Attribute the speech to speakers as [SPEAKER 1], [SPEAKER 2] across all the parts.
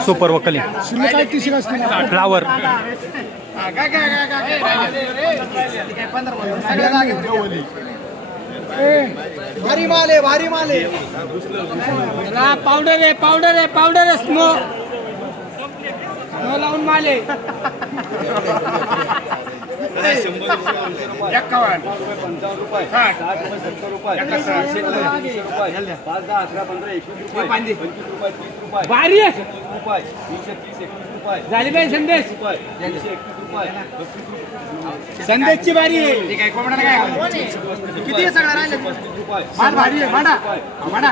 [SPEAKER 1] Super वकली flower
[SPEAKER 2] भारी माल आहे भारी माल आहे. पावडर आहे पावडर
[SPEAKER 3] आहे पावडर आहे स्नो स्नो लावून माले
[SPEAKER 4] એકાવન. સાઠ સત્તર રૂપિયા. સાતસો રૂપિયા પાંચ દસ પંદર એકવીસ રૂપિયા પંચવીસ રૂપિયા રૂપિયા વીસ ત્રીસ એકવીસ झाली पाहिजे संदेश. संदेशची बारी. आहे किती आहे सगळं राहिले? माल भारी आहे मांडा. मांडा.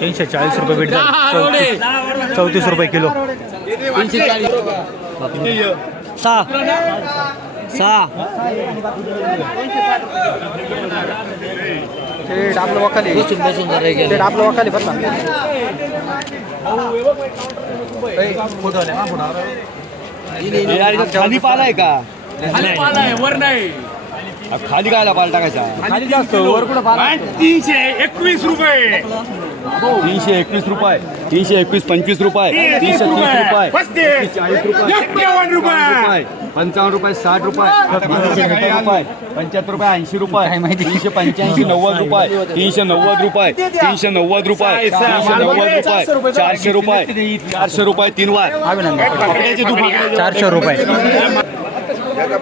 [SPEAKER 1] तीनशे चाळीस रुपये भेट रोडे चौतीस रुपये किलो.
[SPEAKER 4] तीनशे
[SPEAKER 3] चाळीस. सहा. सहा.
[SPEAKER 1] ते आपलं वकाली बसून
[SPEAKER 3] बसून जरा ते
[SPEAKER 1] आपलं वकाली बरं
[SPEAKER 4] खाली पालाय का
[SPEAKER 2] वर नाही
[SPEAKER 4] खाली काय पाल टाकायचा
[SPEAKER 1] खाली जास्त वर
[SPEAKER 3] कुठं
[SPEAKER 2] तीनशे एकवीस रुपये
[SPEAKER 4] तीनशे एकवीस रुपये तीनशे एकवीस पंचवीस रुपये तीनशे तीस रुपये. चाळीस रुपये पंचावन्न रुपये साठ रुपये रुपये पंच्याहत्तर रुपये ऐंशी रुपये
[SPEAKER 1] तीनशे पंच्याऐंशी
[SPEAKER 4] नव्वद रुपये तीनशे नव्वद रुपये तीनशे नव्वद रुपये तीनशे नव्वद रुपये चारशे रुपये चारशे रुपये तीन वार.
[SPEAKER 1] चारशे रुपये.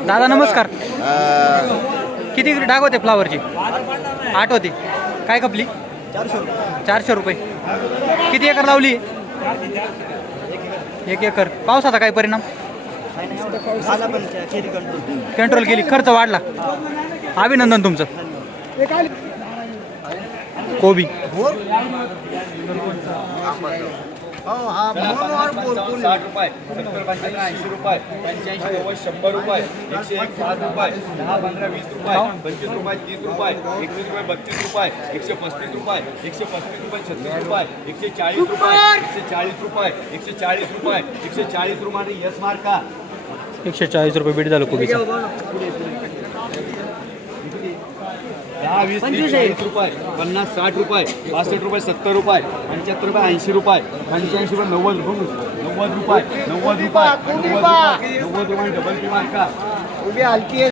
[SPEAKER 1] दादा नमस्कार. किती डाग होते फ्लावरची आठ होती. काय कपली चारशे रुपये. किती एकर लावली? एक एकर. पावसाचा काय परिणाम? कंट्रोल केली. खर्च वाढला. अभिनंदन तुमचं. कोबी.
[SPEAKER 4] साठ रुपये सत्तर ऐंशी रुपये पंच्याऐंशी नव्वद शंभर रुपये एकशे एक पाच रुपये दहा पंधरा वीस रुपये पंचवीस रुपये तीस रुपये एकवीस रुपये बत्तीस रुपये एकशे पस्तीस रुपये एकशे पस्तीस रुपये छत्तीस रुपये एकशे चाळीस रुपये एकशे चाळीस रुपये एकशे चाळीस रुपये एकशे चाळीस रुपये यस मार्क
[SPEAKER 1] एकशे चाळीस रुपये बीट झालं कोबीचं
[SPEAKER 4] दहा वीस चाळीस रुपये पन्नास साठ रुपये पासष्ट रुपये सत्तर रुपये पंच्याहत्तर रुपये ऐंशी रुपये पंच्याऐंशी रुपये नव्वद रुपये नव्वद रुपये नव्वद रुपये नव्वद रुपये नव्वद रुपये डबल पी मार्क का
[SPEAKER 3] उभी हलकी